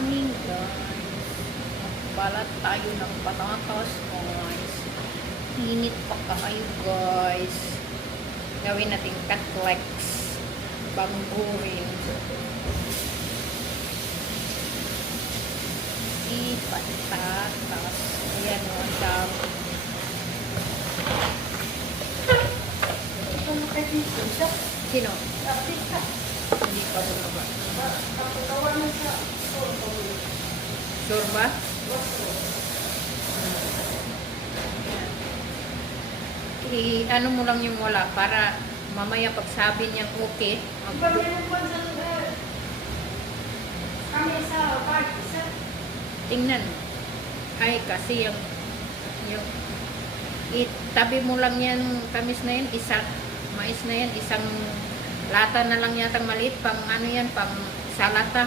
morning guys. Balat tayo ng patatas guys. Init pa kayo guys. Gawin natin cutlets. Banggurin. Patatas. Ayan o, ang dami. Sino? Hindi pa bumaba. Sure ba? Ano mo lang yung wala para mamaya pag sabi niyang okay. Tingnan. Ay, kasi yung itabi mo lang yan, tamis na yan, mais na yan, isang lata na lang yatang maliit, pang ano yan, pang salata.